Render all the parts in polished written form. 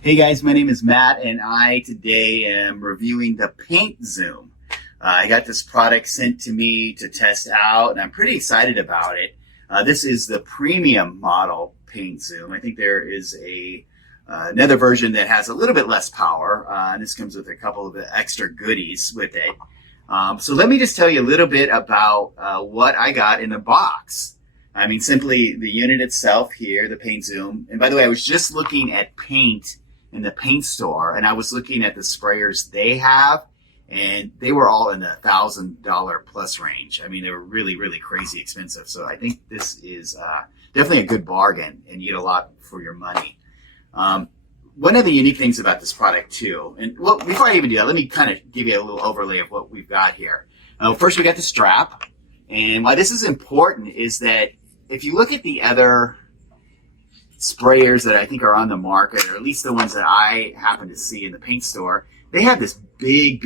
Hey guys, my name is Matt and I today am reviewing the Paint Zoom. I got this product sent to me to test out and I'm pretty excited about it. This is the premium model Paint Zoom. I think there is another version that has a little bit less power. And this comes with a couple of extra goodies with it. So let me just tell you a little bit about what I got in the box. I mean, simply the unit itself here, the Paint Zoom. And by the way, I was just looking at paint in the paint store, and I was looking at the sprayers they have, and they were all in the $1,000 plus range. I mean, they were really, really crazy expensive. So I think this is definitely a good bargain, and you get a lot for your money. One of the unique things about this product too, and well, before I even do that, let me kind of give you a little overlay of what we've got here. First, we got the strap, and why this is important is that if you look at the other sprayers that I think are on the market, or at least the ones that I happen to see in the paint store, they have this big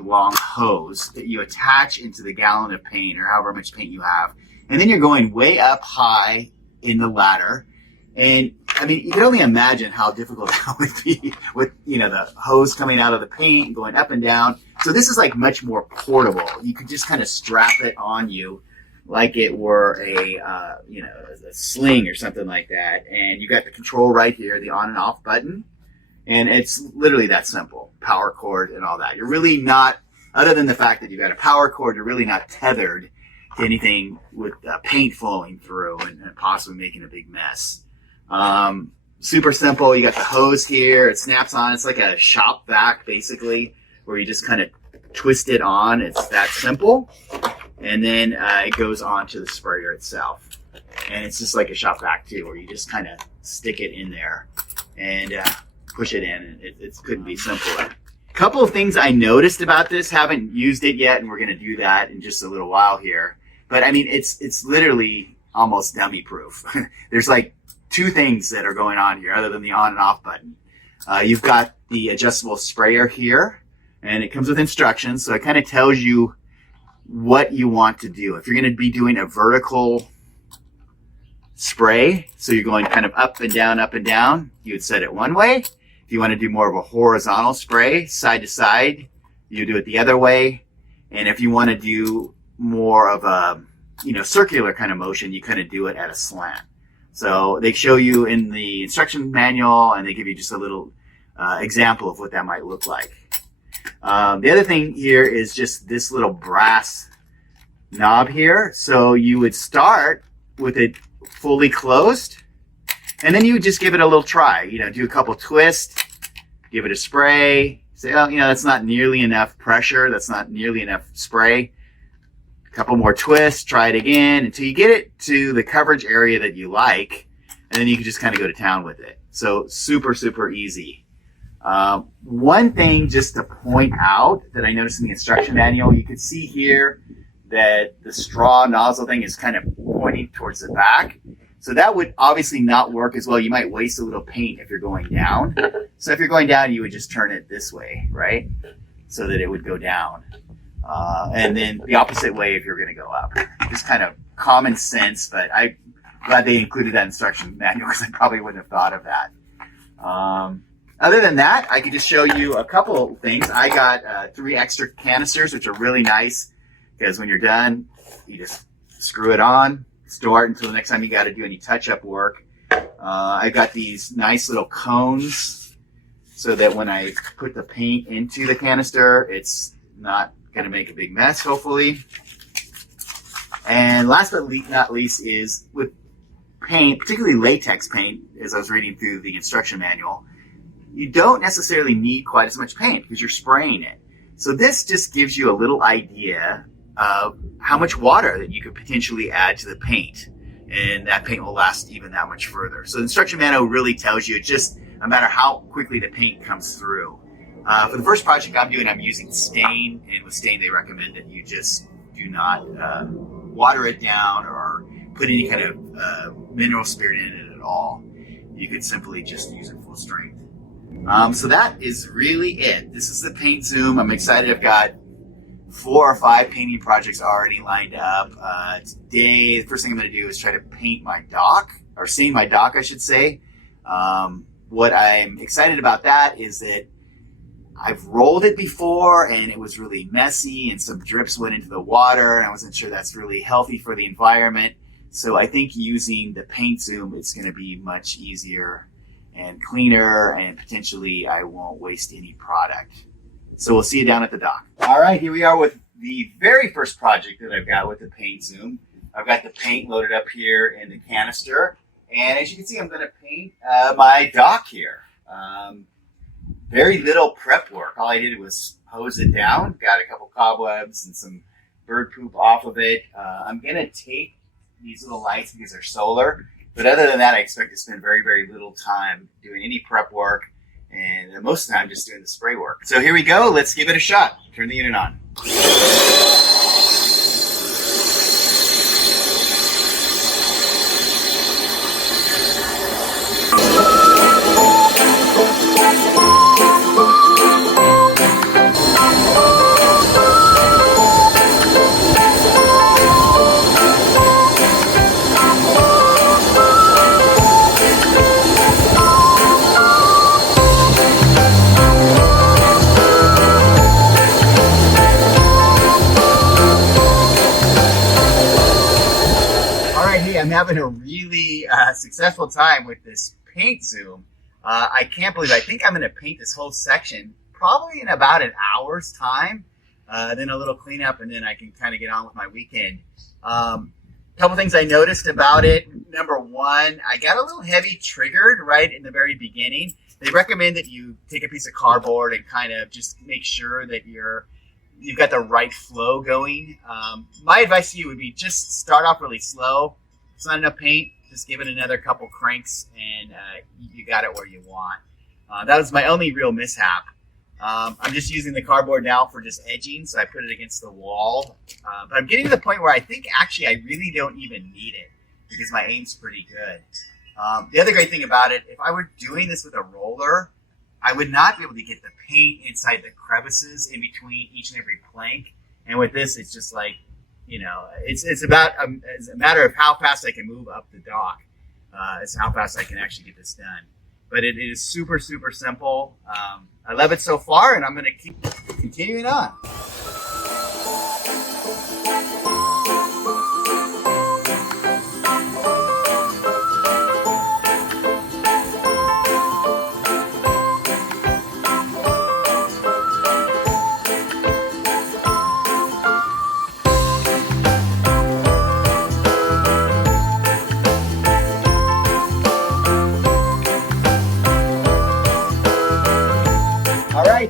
long hose that you attach into the gallon of paint or however much paint you have. And then you're going way up high in the ladder. And I mean, you can only imagine how difficult that would be with, the hose coming out of the paint and going up and down. So this is like much more portable. You could just kind of strap it on you like it were a sling or something like that. And you got the control right here, the on and off button. And it's literally that simple. Power cord and all that. You're really not, other than the fact that you've got a power cord, you're really not tethered to anything with paint flowing through and possibly making a big mess. Super simple. You got the hose here. It snaps on. It's like a shop vac, basically, where you just kind of twist it on. It's that simple. And then it goes on to the sprayer itself. And it's just like a shop vac too, where you just kind of stick it in there and push it in. It couldn't be simpler. A couple of things I noticed about this, haven't used it yet, and we're going to do that in just a little while here. But I mean, it's literally almost dummy proof. There's like two things that are going on here other than the on and off button. You've got the adjustable sprayer here, and it comes with instructions. So it kind of tells you what you want to do. If you're going to be doing a vertical spray, so you're going kind of up and down, you would set it one way. If you want to do more of a horizontal spray, side to side, you do it the other way. And if you want to do more of a, circular kind of motion, you kind of do it at a slant. So they show you in the instruction manual, and they give you just a little example of what that might look like. The other thing here is just this little brass knob here. So you would start with it fully closed, and then you would just give it a little try. Do a couple twists, give it a spray. Say, oh, that's not nearly enough pressure. That's not nearly enough spray. A couple more twists, try it again until you get it to the coverage area that you like, and then you can just kind of go to town with it. So super easy. One thing just to point out that I noticed in the instruction manual, you can see here that the straw nozzle thing is kind of pointing towards the back. So that would obviously not work as well. You might waste a little paint if you're going down. So if you're going down, you would just turn it this way, right? So that it would go down. And then the opposite way if you're going to go up. Just kind of common sense, but I'm glad they included that instruction manual because I probably wouldn't have thought of that. Other than that, I could just show you a couple of things. I got 3 extra canisters, which are really nice because when you're done, you just screw it on, store it until the next time you got to do any touch-up work. I got these nice little cones so that when I put the paint into the canister, it's not going to make a big mess, hopefully. And last but not least is with paint, particularly latex paint, as I was reading through the instruction manual, you don't necessarily need quite as much paint because you're spraying it. So this just gives you a little idea of how much water that you could potentially add to the paint. And that paint will last even that much further. So the instruction manual really tells you just no matter how quickly the paint comes through. For the first project I'm doing, I'm using stain. And with stain, they recommend that you just do not water it down or put any kind of mineral spirit in it at all. You could simply just use it full strength. So that is really it. This is the Paint Zoom. I'm excited. I've got 4 or 5 painting projects already lined up. Today, the first thing I'm going to do is try to paint my dock, or stain my dock, I should say, what I'm excited about that is that I've rolled it before and it was really messy and some drips went into the water and I wasn't sure that's really healthy for the environment. So I think using the paint zoom, it's going to be much easier and cleaner, and potentially I won't waste any product. So we'll see you down at the dock. All right, here we are with the very first project that I've got with the paint zoom. I've got the paint loaded up here in the canister. And as you can see, I'm going to paint my dock here. Very little prep work. All I did was hose it down, got a couple cobwebs and some bird poop off of it. I'm going to take these little lights because they're solar. But other than that, I expect to spend very, very little time doing any prep work. And most of the time, just doing the spray work. So here we go. Let's give it a shot. Turn the unit on. I'm having a really successful time with this paint zoom. I can't believe it. I think I'm going to paint this whole section probably in about an hour's time. Then a little cleanup, and then I can kind of get on with my weekend. Couple things I noticed about it. Number one, I got a little heavy triggered right in the very beginning. They recommend that you take a piece of cardboard and kind of just make sure that you've got the right flow going. My advice to you would be just start off really slow. It's not enough paint, just give it another couple cranks and you got it where you want. That was my only real mishap. I'm just using the cardboard now for just edging, so I put it against the wall. But I'm getting to the point where I think actually I really don't even need it because my aim's pretty good. The other great thing about it, if I were doing this with a roller, I would not be able to get the paint inside the crevices in between each and every plank. And with this, it's just like, you know, it's a matter of how fast I can move up the dock. It's how fast I can actually get this done. But it is super, super simple. I love it so far, and I'm going to keep continuing on.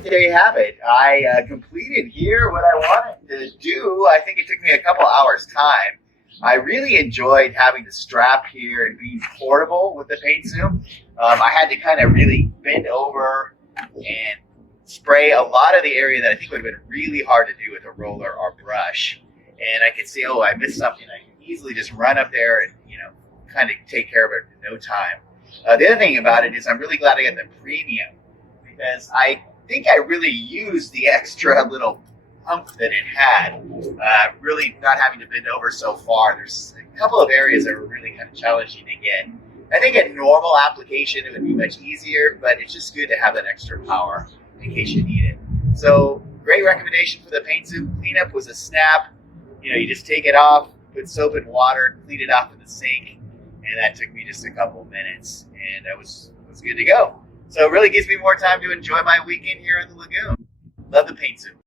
There you have it. I completed here what I wanted to do. I think it took me a couple hours time. I really enjoyed having the strap here and being portable with the paint zoom. I had to kind of really bend over and spray a lot of the area that I think would have been really hard to do with a roller or brush. And I could see, oh, I missed something. I can easily just run up there and, you know, kind of take care of it in no time. The other thing about it is I'm really glad I got the premium because I think I really used the extra little pump that it had, really not having to bend over so far. There's a couple of areas that were really kind of challenging to get. I think a normal application, it would be much easier, but it's just good to have that extra power in case you need it. So great recommendation for the paint zoom cleanup was a snap. You know, you just take it off, put soap and water, clean it off in the sink, and that took me just a couple minutes, and I was good to go. So it really gives me more time to enjoy my weekend here in the lagoon. Love the paint zoom.